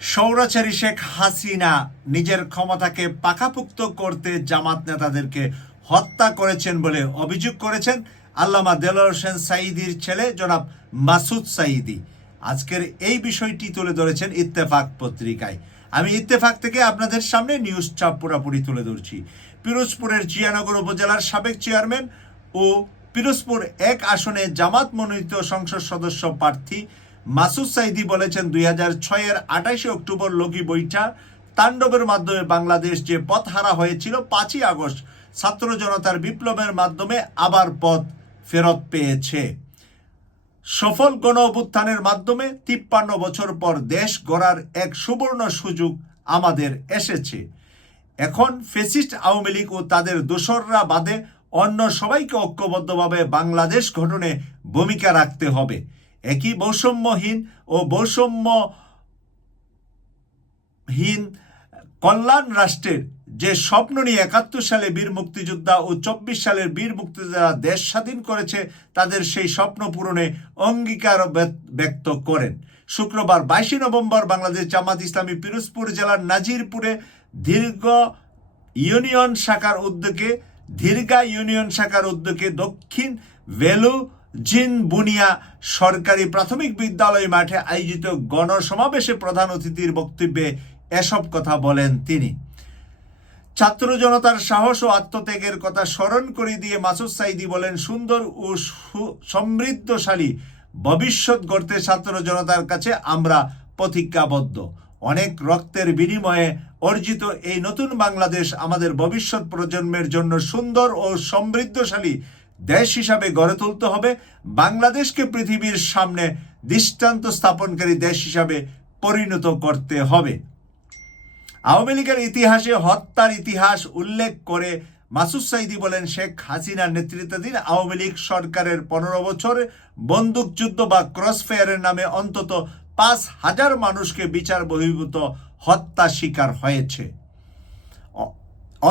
সৌরাচারী শেখ হাসিনা নিজের ক্ষমতাকে পাকাপুক্ত করতে জামাত নেতাদেরকে হত্যা করেছেন বলে অভিযোগ করেছেন আল্লামা দেলোয়ার হোসেন সাইদির ছেলে জনাব মাসুদ সাইদি আজকের এই বিষয়টি তুলে ধরেছেন ইত্তেফাক পত্রিকায়। আমি ইত্তেফাক থেকে আপনাদের সামনে নিউজ চাপ পুরাপুরি তুলে ধরছি। পিরোজপুরের জিয়ানগর উপজেলার সাবেক চেয়ারম্যান ও পিরোজপুর এক আসনে জামাত মনোনীত সংসদ সদস্য প্রার্থী মাসুদ সাইদি বলেছেন দুই হাজার ছয়ের আঠাশে অক্টোবর লগি বৈঠা তাণ্ডবের মাধ্যমে বাংলাদেশ যে পথ হারা হয়েছিল পাঁচই আগস্ট, ছাত্র জনতার বিপ্লবের মাধ্যমে আবার পথ ফেরত পেয়েছে। সফল গণ অভ্যুত্থানের মাধ্যমে তিপ্পান্ন বছর পর দেশ গড়ার এক সুবর্ণ সুযোগ আমাদের এসেছে। এখন ফেসিস্ট আওয়ামী লীগ ও তাদের দোসররা বাদে অন্য সবাইকে ঐক্যবদ্ধভাবে বাংলাদেশ গঠনে ভূমিকা রাখতে হবে। একই বৈষম্যহীন ও বৈষম্যহীন কল্যাণ রাষ্ট্রের যে স্বপ্ন নিয়ে একাত্তর সালে বীর মুক্তিযোদ্ধা ও চব্বিশ সালের বীর মুক্তিযোদ্ধা দেশ স্বাধীন করেছে, তাদের সেই স্বপ্ন পূরণে অঙ্গীকার ব্যক্ত করেন। শুক্রবার বাইশে নভেম্বর বাংলাদেশ জামাত ইসলামী পিরোজপুর জেলার নাজিরপুরে দীর্ঘ ইউনিয়ন শাখার উদ্যোগে, দীর্ঘা ইউনিয়ন শাখার উদ্যোগে দক্ষিণ ভেলু জিন বুনিয়া সরকারি প্রাথমিক বিদ্যালয় মাঠে আয়োজিত গণসমাবেশে প্রধান অতিথির বক্তব্যে এসব কথা বলেন তিনি। ছাত্র জনতার সাহস ও আত্মত্যাগের কথা স্মরণ করে দিয়ে মাসুদ সাইদি বলেন, সুন্দর ও সমৃদ্ধশালী ভবিষ্যৎ গড়তে ছাত্র জনতার কাছে আমরা প্রতিজ্ঞাবদ্ধ। অনেক রক্তের বিনিময়ে অর্জিত এই নতুন বাংলাদেশ আমাদের ভবিষ্যৎ প্রজন্মের জন্য সুন্দর ও সমৃদ্ধশালী দেশ হিসাবে গড়ে তুলতে হবে, বাংলাদেশকে পৃথিবীর সামনে দৃষ্টান্ত স্থাপনকারী দেশ হিসাবে পরিণত করতে হবে। আওয়ামী লীগের ইতিহাসে হত্যার ইতিহাস উল্লেখ করে মাসুদ সাইদি বলেন, শেখ হাসিনার নেতৃত্বাধীন আওয়ামী লীগ সরকারের পনেরো বছরে বন্দুকযুদ্ধ বা ক্রসফেয়ারের নামে অন্তত পাঁচ হাজার মানুষকে বিচার বহির্ভূত হত্যা শিকার হয়েছে।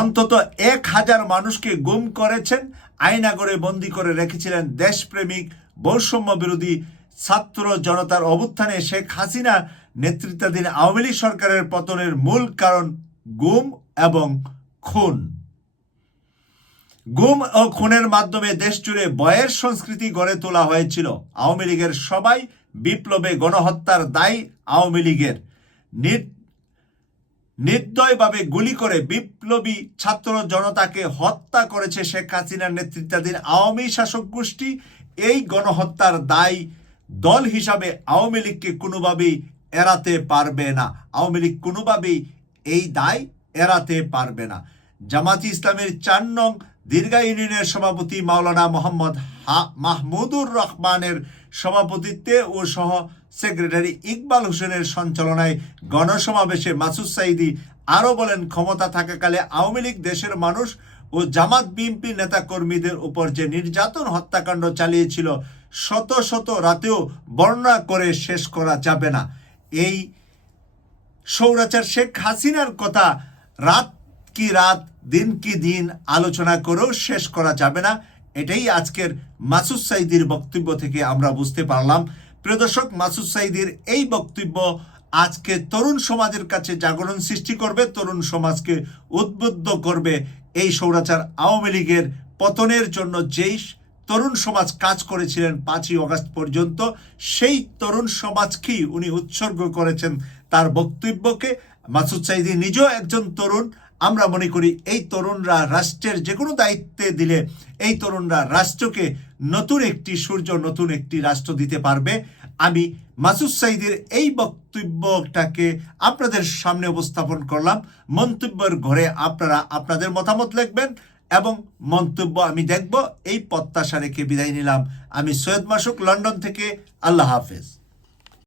অন্তত এক হাজার মানুষকে গুম করেছেন আয়নাগরে বন্দি করে রেখেছিলেন দেশপ্রেমিক, বৈষম্য বিরোধী ছাত্র জনতার অভ্যুত্থানে শেখ হাসিনা নেতৃত্বাধীন আওয়ামী লীগ সরকারের পতনের মূল কারণ গুম এবং খুন। গুম ও খুনের মাধ্যমে দেশ জুড়ে বয়ের সংস্কৃতি গড়ে তোলা হয়েছিল। আওয়ামী লীগের সবাই বিপ্লবে গণহত্যার দায়ী আওয়ামী লীগের। নির- নির্দয়ভাবে গুলি করে বিপ্লবী ছাত্র জনতাকে হত্যা করেছে শেখ হাসিনার নেতৃত্বাধীন আওয়ামী শাসক গোষ্ঠী। এই গণহত্যার দায় দল হিসাবে আওয়ামী লীগকে কোনোভাবেই এড়াতে পারবে না। আওয়ামী লীগ কোনোভাবেই এই দায় এড়াতে পারবে না। জামাতি ইসলামের চার নং দীর্ঘা ইউনিয়নের সভাপতি মাওলানা মোহাম্মদ মাহমুদুর রহমানের সভাপতিত্বে ও সহ সেক্রেটারি ইকবাল হোসেনের সঞ্চালনায় গণসমাবেশে মাসুদ সাইদি আরও বলেন, ক্ষমতা থাকাকালে আওয়ামী লীগ দেশের মানুষ ও জামাত বিএনপি নেতাকর্মীদের উপর যে নির্যাতন হত্যাকাণ্ড চালিয়েছিল, শত শত রাতেও বর্ণনা করে শেষ করা যাবে না। এই সৌরাচার শেখ হাসিনার কথা, রাত কি রাত দিন কি দিন আলোচনা করেও শেষ করা যাবে না। এটাই আজকের মাসুদ সাইদির বক্তব্য থেকে আমরা বুঝতে পারলাম। প্রিয় দর্শক, মাসুদ সাইদির এই বক্তব্য আজকে তরুণ সমাজের কাছে জাগরণ সৃষ্টি করবে, তরুণ সমাজকে উদ্বুদ্ধ করবে এই সৌরাচার আওয়ামী লীগের পতনের জন্য। যেই তরুণ সমাজ কাজ করেছিলেন পাঁচই অগাস্ট পর্যন্ত, সেই তরুণ সমাজকেই উনি উৎসর্গ করেছেন তার বক্তব্যকে। মাসুদ সাইদি নিজেও একজন তরুণ আমরা মনে করি এই তরুণরা রাষ্ট্রের যে কোনো দায়িত্বে দিলে এই তরুণরা রাষ্ট্রকে নতুন একটি সূর্য, নতুন একটি রাষ্ট্র দিতে পারবে। আমি মাসুদ সাইদের এই বক্তব্যটাকে আপনাদের সামনে উপস্থাপন করলাম। মন্তব্যের ঘরে আপনারা আপনাদের মতামত লিখবেন এবং মন্তব্য আমি দেখব। এই প্রত্যাশা রেখে বিদায় নিলাম। আমি সৈয়দ মাসুক, লন্ডন থেকে। আল্লাহ হাফেজ।